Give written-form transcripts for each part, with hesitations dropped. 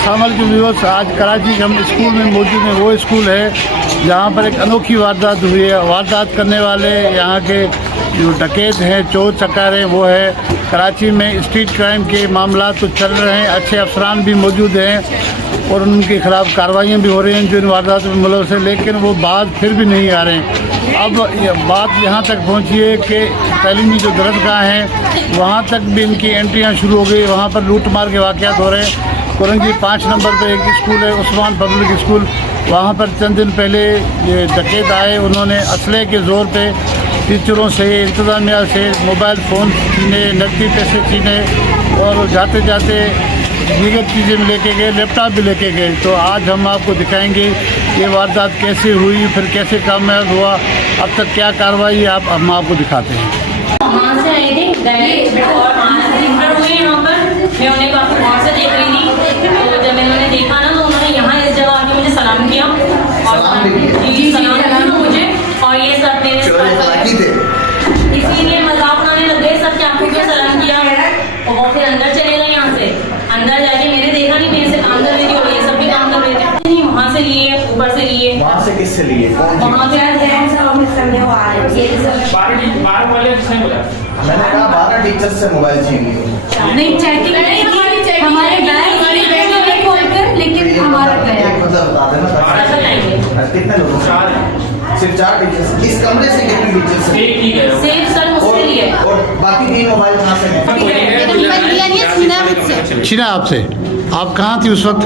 अस्सलाम वालेकुम व्यूअर्स, आज कराची के हम स्कूल में मौजूद हैं। वो स्कूल है जहाँ पर एक अनोखी वारदात हुई है। वारदात करने वाले यहाँ के जो डकैत हैं, चोर चकार हैं, वो है कराची में स्ट्रीट क्राइम के मामला तो चल रहे हैं। अच्छे अफसरान भी मौजूद हैं और उनके ख़िलाफ़ कार्रवाइयाँ भी हो रही हैं जो इन वारदात में मुलव्वस है, लेकिन वो बात फिर भी नहीं आ रहे हैं। अब बात यहाँ तक पहुँची है कि तलीमी जो दरसगाह हैं वहाँ तक भी इनकी एंट्रियाँ शुरू हो गई। वहाँ पर लूट मार के वाक़यात हो रहे हैं। कुरंगी 5 नंबर पर एक स्कूल है, उस्मान पब्लिक स्कूल, वहाँ पर चंद दिन पहले ये डकैत आए। उन्होंने असले के ज़ोर पे टीचरों से, इंतज़ामिया से मोबाइल फ़ोन छीने, नकदी पैसे छीने और जाते जाते दीगर चीज़ें भी लेके गए, लैपटॉप भी लेके गए। तो आज हम आपको दिखाएंगे ये वारदात कैसे हुई, फिर कैसे कामयाब हुआ, अब तक क्या कार्रवाई आप हम आपको दिखाते हैं। वहाँ से आई थी दिल्ली और इंटर हुए यहाँ पर। मैं उन्हें काफ़ी वहाँ से देख रही थी, तो जब मैंने देखा ना तो उन्होंने यहाँ इस जगह आके मुझे सलाम किया और जी सलाम किया मुझे। और ये सब मेरे इसीलिए मजाक उड़ाने लग गए, सबके आंखों पे सलाम किया और वो फिर अंदर चले गए। यहाँ से अंदर जाके मैंने देखा नहीं, मेरे से काम कर रही थी और ये सब भी काम कर रहे थे। नहीं, वहाँ से लिए, ऊपर से लिए। वहाँ से किससे लिए? वहाँ से मैंने कहा 12 टीचर्स से मोबाइल छीन लिए। नहीं, चेकिंग नहीं थी, हमारे गए खोलकर, लेकिन हमारा गया। मतलब बता देना कितने लोग? सिर्फ 4 टीचर्स। इस कमरे से कितने टीचर्स? सेफ सर मुझसे लिए और बाकी 3 मोबाइल कहाँ से? छीना आपसे? आप कहाँ थी उस वक्त?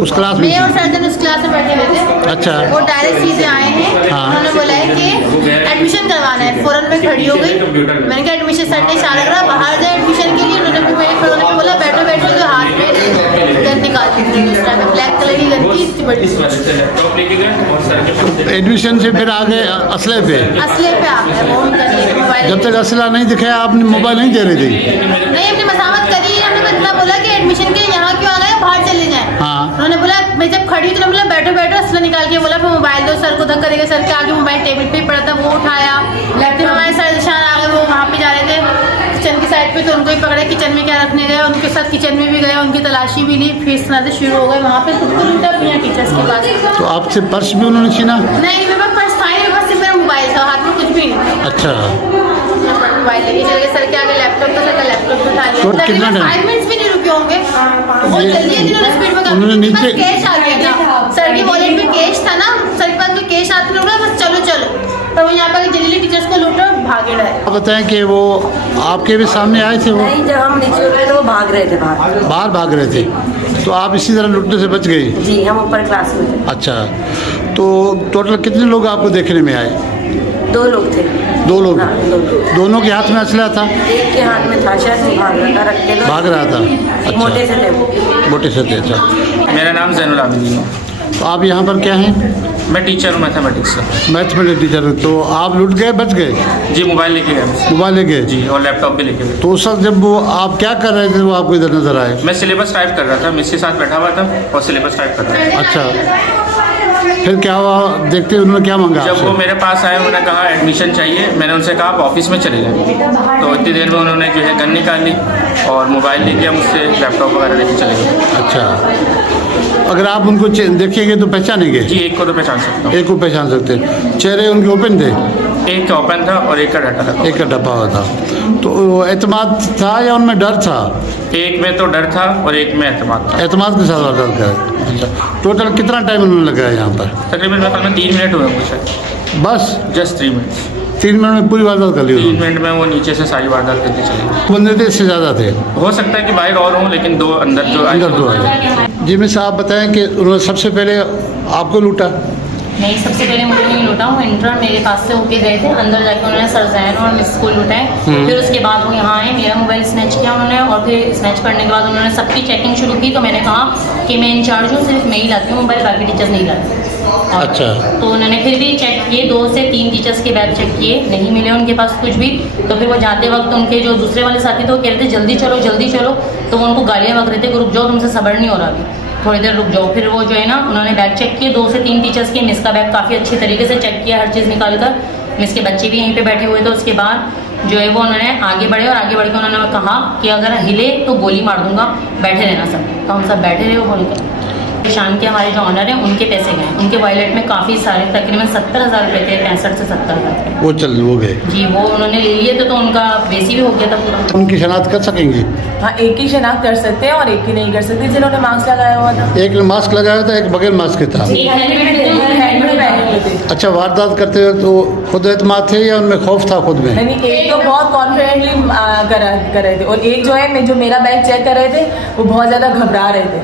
उस क्लास में? मैं और सर्जन उस क्लास में बैठे हुए थे। अच्छा। वो डायरेक्ट सीधे आए हैं। हाँ। उन्होंने बोला है कि एडमिशन करवाना है। फौरन में खड़ी हो गई। मैंने कहा एडमिशन सर ने इशारा करा बाहर जाए एडमिशन के लिए। उन्होंने भी मेरे खड़ोने पे बोला बैठो बैठो, जो हाथ में गन निकाल दी थी उस टाइम में, ब्लैक कलर की गन थी, इतनी बड़ी। एडमिशन से फिर आगे असले पे? असले पे आ गए वो उनका मोबाइल। जब तक असला नहीं दिखाया आपने मोबाइल नहीं दे रही थी? नहीं, अपनी मसामत करी। हमने इतना बोला कि एडमिशन के यहाँ क्यों आ गए, बाहर चले जाएं। हाँ। उन्होंने बोला, मैं जब खड़ी थी तो बोला बैठो बैठो, असला निकाल के बोला फिर मोबाइल दो। सर को धक्का देकर सर के आगे मोबाइल टेबल पे पड़ा था, वो उठाया। फिर हमारे सर निशान आ गए, वो वहाँ पे जा रहे थे किचन की साइड पे, तो उनको ही पकड़े। किचन में क्या रखने गए, उनके साथ किचन में भी गए, उनकी तलाशी भी ली। फिर इस तरह से शुरू हो गए। वहाँ पे खुद को लूटा भी टीचर्स के पास। तो आपसे पर्स भी उन्होंने छीना? नहीं, मेरे पास पर्स था ही, मेरे पास सिर्फ मेरा मोबाइल था, हाथ में कुछ भी नहीं। अच्छा। मोबाइल लेके चले गए। सर के आगे लैपटॉप था, सर का लैपटॉप उठा लिया। तो कितना टाइम? 5 मिनट्स भी नहीं रुके होंगे। बहुत जल्दी इन्होंने स्पीड में काम उन्होंने किया। नीचे- कैश आ गया था सर की वॉलेट में, कैश था ना सर के पास, जो कैश आते लोग बस चलो चलो। पर वो यहाँ पर जल्दी टीचर्स को लूटा और भागे रहे। आप बताएं कि वो आपके भी सामने आए थे? वो नहीं, जब हम नीचे उतरे तो वो भाग रहे थे बाहर भाग रहे थे, तो आप इसी तरह लुटने से बच गई? जी, हम ऊपर क्लास में थे। अच्छा, तो टोटल कितने लोग आपको देखने में आए? 2 लोग थे। 2 लोग? हाँ, 2 लोग। दोनों के हाथ में असला था? एक के हाथ में था, शायद वो भाग रहा था, रखते थे। भाग रहा था? अच्छा। मोटे से थे वो। मोटे से थे। अच्छा। मेरा नाम जैनुल आबिदीन है। तो आप यहाँ पर क्या हैं? मैं टीचर हूँ मैथमेटिक्स का। Mathematics teacher. तो आप लुट गए, बच गए? जी, मोबाइल लेके गया मैं। मोबाइल ले गए? जी, और लैपटॉप भी लेके गए। तो उस वक्त जब वो आप क्या कर रहे थे वो आपको इधर नजर आए? मैं सिलेबस टाइप कर रहा था, मिस के साथ बैठा हुआ था और सिलेबस टाइप कर रहा था। अच्छा, फिर क्या हुआ? देखते उन्होंने क्या मांगा जब आपसे? वो मेरे पास आए, उन्होंने कहा एडमिशन चाहिए। मैंने उनसे कहा आप ऑफिस में चले जाएँ। तो इतनी देर में उन्होंने जो है गन निकाल ली और मोबाइल ले गया मुझसे, लैपटॉप वगैरह लेके चले गए। अच्छा, अगर आप उनको देखेंगे तो पहचानेंगे? जी, एक को तो पहचान सकता हूँ। एक को पहचान सकते? चेहरे उनके ओपन थे? एक का ओपन था और एक का डाटा था। एक का डब्बा हुआ था। तो एतमाद था या उनमें डर था? एक में तो डर था और एक में एतमाद था। एतमाद के साथ डर का? अच्छा, टोटल कितना टाइम उन्होंने लगाया यहाँ पर? तकरीबन मेरे ख्याल में 3 मिनट हुए होंगे शायद। बस जस्ट 3 मिनट। 3 मिनट में पूरी वारदात कर ली 3 उन्होंने? मिनट में वो नीचे से सारी वारदात करके चले गए। बंदे थे इससे ज़्यादा थे? हो सकता है कि बाहर और हों, लेकिन 2 अंदर जो आए। अंदर 2 आए। जी मिस, आप बताएं कि उन्होंने सबसे पहले आपको लूटा? नहीं, सबसे पहले मुझे नहीं लूटा। वो इंटर मेरे पास से होके गए थे, अंदर जाके उन्होंने सर जैन और मिस को लूटाए। फिर उसके बाद वो यहाँ आए, मेरा मोबाइल स्नैच किया उन्होंने और फिर स्नैच करने के बाद उन्होंने सबकी चेकिंग शुरू की। तो मैंने कहा कि मैं इंचार्ज हूँ, सिर्फ मैं ही लाती हूँ मोबाइल, बाकी टीचर्स नहीं लाते। अच्छा। तो उन्होंने फिर भी चेक किए, 2 से 3 टीचर्स के बैग चेक किए, नहीं मिले उनके पास कुछ भी। तो फिर वो जाते वक्त उनके जो दूसरे वाले साथी थे वो कह रहे थे जल्दी चलो जल्दी चलो। तो वो उनको गालियाँ बक रहे थे कि रुक जाओ, तुमसे सब्र नहीं हो रहा अभी, थोड़ी देर रुक जाओ। फिर वो जो है ना, उन्होंने बैग चेक किए 2 से 3 टीचर्स के। मिस का बैग काफ़ी अच्छी तरीके से चेक किया, हर चीज़ निकाल कर। मिस के बच्चे भी यहीं पे बैठे हुए थे। उसके बाद जो है वो उन्होंने आगे बढ़े और आगे बढ़ के उन्होंने कहा कि अगर हिले तो गोली मार दूंगा, बैठे रहना सब। तो हम सब बैठे रहे, वो बोलकर शान के हमारे जो ऑनर हैं उनके पैसे गए, उनके वॉलेट में काफ़ी सारे तकरीबन 70,000 रुपये थे, 65 से 70,000 वो गए जी, वो उन्होंने ले लिए थे, तो उनका वैसे भी हो गया था पूरा। उनकी शनाख्त कर सकेंगे? हाँ, एक ही शनाख्त कर सकते हैं और एक ही नहीं कर सकते जिन्होंने मास्क लगाया हुआ था। एक ने मास्क लगाया था, एक बगैर मास्क के था। हेलमेट पहने हुए थे। अच्छा, वारदात करते वक्त वो खुद एतमाद थे या उनमें खौफ था खुद में? नहीं, एक तो बहुत कॉन्फिडेंटली कर रहे थे और एक जो है जो मेरा बैग चेक कर रहे थे वो बहुत ज़्यादा घबरा रहे थे,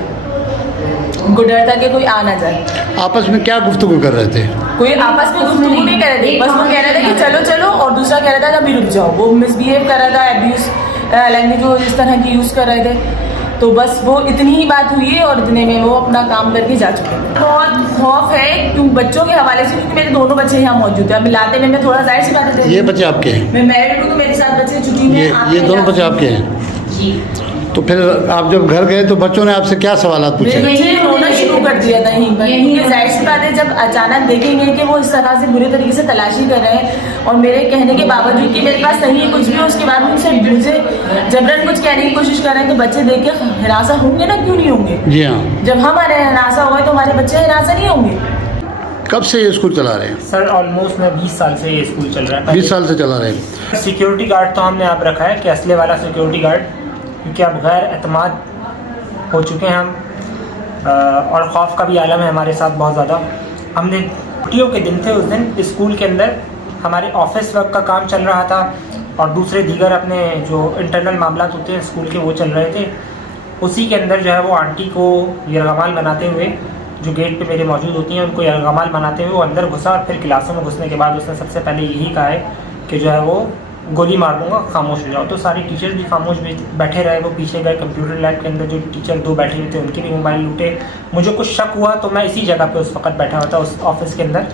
उनको डर था कि कोई आ ना जाए। आपस में क्या गुफ्तगू कर रहे थे? कोई आपस में गुफ्तगू नहीं कर रहे थे, बस वो कह रहे थे कि चलो चलो, और दूसरा कह रहा था अभी रुक जाओ। वो मिसबिहेव कर रहा था, एब्यूज लैंग्वेज वो इस तरह की यूज़ कर रहे थे। तो बस वो इतनी ही बात हुई है और इतने में वो अपना काम करके जा चुके हैं। बहुत खौफ है क्यों बच्चों के हवाले से, क्योंकि मेरे दोनों बच्चे यहाँ मौजूद हैं। अभी लाते में मैं थोड़ा जाहिर सी बात है, ये बच्चे आपके हैं? मैं मैरिड हूँ तो मेरे साथ बच्चे छुट्टी में ये दोनों बच्चे आपके हैं? जी। तो फिर आप जब घर गए तो बच्चों ने आपसे क्या सवाल पूछे? मेरे बच्चे ने रोना शुरू कर दिया था यहीं पर, क्योंकि जाहिर सी बात है जब अचानक देखेंगे कि वो इस तरह से बुरे तरीके से तलाशी कर रहे हैं और मेरे कहने के बावजूद कि मेरे पास नहीं है कुछ भी, उसके बाद मुझे जबरन कुछ कहने की कोशिश कर रहे हैं, तो बच्चे देख के हिरासा होंगे ना, क्यों नहीं होंगे? जी हाँ। जब हमारे हिरासा हुआ तो हमारे बच्चे हिरासा नहीं होंगे। कब से ये स्कूल चला रहे हैं? सर ऑलमोस्ट मैं 20 साल से ये स्कूल चल रहा है। 20 साल से चला रहे हैं। सिक्योरिटी गार्ड तो हमने आप रखा है कि असले वाला सिक्योरिटी गार्ड, क्योंकि अब गैर एतमाद हो चुके हैं हम और खौफ का भी आलम है हमारे साथ बहुत ज़्यादा। हमने छुट्टियों के दिन थे, उस दिन स्कूल के अंदर हमारे ऑफिस वर्क का काम चल रहा था और दूसरे दीगर अपने जो इंटरनल मामला होते हैं स्कूल के वो चल रहे थे। उसी के अंदर जो है वो आंटी को यरगमाल बनाते हुए, जो गेट पे मेरे मौजूद होती हैं उनको यरगमाल बनाते हुए वो अंदर घुसा और फिर क्लासों में घुसने के बाद उसने सबसे पहले यही कहा है कि जो है वो गोली मार दूंगा, खामोश हो जाओ। तो सारे टीचर्स भी खामोश बैठे रहे। वो पीछे गए कंप्यूटर लैब के अंदर, जो टीचर 2 बैठे हुए थे उनके भी मोबाइल लूटे। मुझे कुछ शक हुआ तो मैं इसी जगह पे उस वक्त बैठा हुआ था उस ऑफिस के अंदर।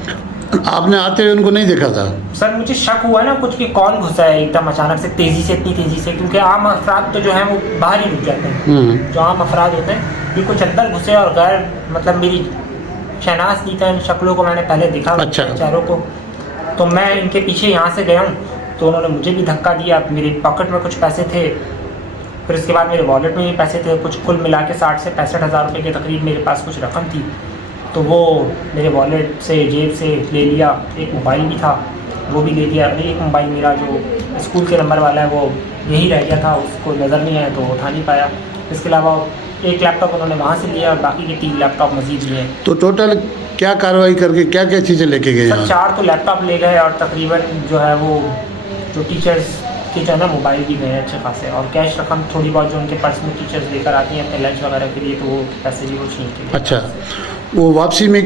आपने आते हुए उनको नहीं देखा था? सर मुझे शक हुआ ना कुछ कि कौन घुसा है एकदम अचानक से, तेज़ी से, इतनी तेज़ी से, क्योंकि आम अफराद तो जो है वो बाहर ही रुक जाते हैं। जो आम अफराद होते हैं ये कुछ अंदर घुसे और गैर मतलब मेरी शनाख्त नहीं था, इन शक्लों को मैंने पहले देखा। अच्छा। चेहरों को। तो मैं इनके पीछे यहाँ से गया हूँ तो उन्होंने मुझे भी धक्का दिया। मेरे पॉकेट में कुछ पैसे थे, फिर उसके बाद मेरे वॉलेट में भी पैसे थे, कुछ कुल मिला के 60 से 65 हज़ार रुपये के तकरीब मेरे पास कुछ रकम थी। तो वो मेरे वॉलेट से, जेब से ले लिया। एक मोबाइल भी था वो भी ले लिया। एक मोबाइल मेरा जो स्कूल के नंबर वाला है वो यही रह गया था, उसको नज़र नहीं आया तो उठा नहीं पाया। इसके अलावा एक लैपटॉप उन्होंने वहाँ से लिया और बाकी के 3 लैपटॉप मजीद लिए। तो टोटल क्या कार्रवाई करके क्या क्या चीज़ें लेके गए? सर 4 तो लैपटॉप ले गए और तकरीबन जो है वो जो टीचर्स के जो है ना मोबाइल भी गए अच्छे खासे, और कैश रकम थोड़ी बहुत जो उनके पर्स में टीचर्स लेकर आती हैं अपने लंच वगैरह के लिए, तो वो पैसे भी वो छीन के। अच्छा, वो वापसी में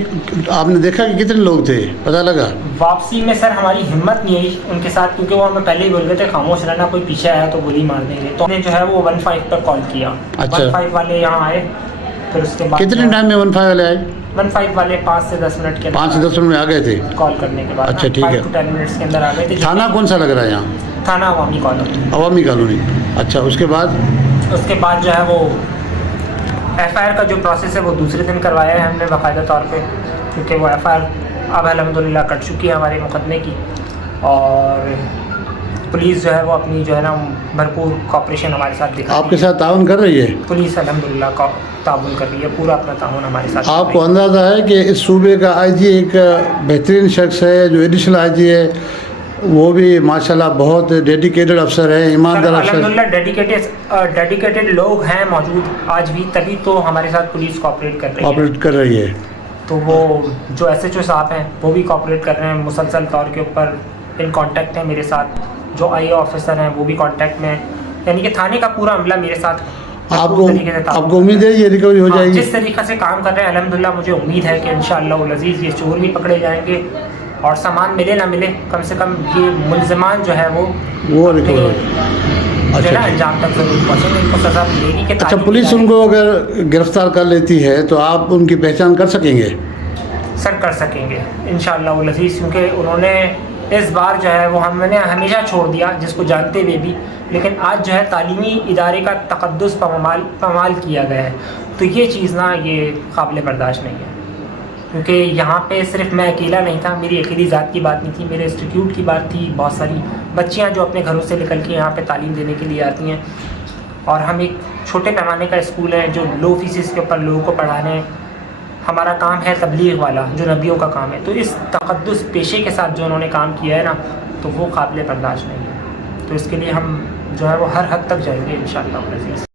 आपने देखा कि कितने लोग थे, पता लगा? वापसी में सर हमारी हिम्मत नहीं आई उनके साथ, क्योंकि वो हमें पहले ही बोल गए थे खामोश रहना, कोई पीछे आया तो गोली मार देंगे। तो हमने जो है वो 15 पर कॉल किया। अच्छा। 15 वाले यहाँ आए, फिर उसके बाद कितने टाइम में 15 वाले आए? 15 वाले 5 से 10 मिनट के 5 से 10 मिनट में आ गए थे कॉल करने के बाद। अच्छा, ठीक है। 5 to 10 मिनट्स के अंदर आ गए थे। थाना कौन सा लग रहा है यहाँ? थाना अवामी कॉलोनी। अवामी कॉलोनी। अच्छा, उसके बाद जो है वो FIR का जो प्रोसेस है वो दूसरे दिन करवाया है हमने बाकायदा तौर पे, क्योंकि वो FIR अब अल्हम्दुलिल्लाह कट चुकी है हमारे मुकदमे की, और पुलिस जो है वो अपनी जो है ना भरपूर कॉपरेशन हमारे साथ दिखा आपके साथ ताउन कर रही है? पुलिस अल्हम्दुलिल्लाह ताउन कर रही है, पूरा अपना ताउन हमारे साथ। आपको अंदाज़ा है कि इस सूबे का IG एक बेहतरीन शख्स है, जो एडिशनल IG है, वो भी माशाल्लाह बहुत डेडिकेटेड अफसर है, ईमानदार अफसर। अल्हम्दुलिल्लाह डेडिकेटेड लोग हैं मौजूद आज भी, तभी तो हमारे साथ पुलिस कॉपरेट कर रही है। तो वो जो SHO साहब हैं वो भी कॉपरेट कर रहे हैं, मुसलसल तौर के ऊपर इन कांटेक्ट हैं मेरे साथ। जो IO ऑफिसर हैं वो भी कांटेक्ट में, यानी कि थाने का पूरा अमला मेरे साथ। आपको उम्मीद है ये रिकवरी हो जाएगी? जिस तरीके से काम कर रहे हैं अल्हम्दुलिल्लाह मुझे उम्मीद है कि इंशाअल्लाह अज़ीज़ ये चोर भी पकड़े जाएंगे और सामान मिले ना मिले, कम से कम ये मुल्ज़िमान जो है वो रिकवर अच्छा अंजाम तक जरूर पहुँचेंगे, इनको सज़ा मिलेगी। कि अच्छा, पुलिस उनको अगर गिरफ्तार कर लेती है तो आप उनकी पहचान कर सकेंगे? सर कर सकेंगे इंशाअल्लाह अज़ीज़, क्योंकि उन्होंने इस बार जो है वो हमने हमेशा छोड़ दिया जिसको जानते हुए भी, लेकिन आज जो है तालीमी इदारे का तक़द्दुस पामाल किया गया है, तो ये चीज़ ना ये काबिल बर्दाश्त नहीं है। क्योंकि यहाँ पे सिर्फ मैं अकेला नहीं था, मेरी अकेली ज़ात की बात नहीं थी, मेरे इंस्टीट्यूट की बात थी। बहुत सारी बच्चियाँ जो अपने घरों से निकल के यहाँ पे तालीम देने के लिए आती हैं, और हम एक छोटे पैमाने का स्कूल है जो लो फीसिस के ऊपर लोगों को पढ़ा रहे हैं। हमारा काम है तबलीग वाला, जो नबियों का काम है। तो इस तक़द्दुस पेशे के साथ जो उन्होंने काम किया है ना, तो वो काबिल बर्दाश्त नहीं है। तो इसके लिए हम जो है वो हर हद तक जाएंगे इंशाअल्लाह।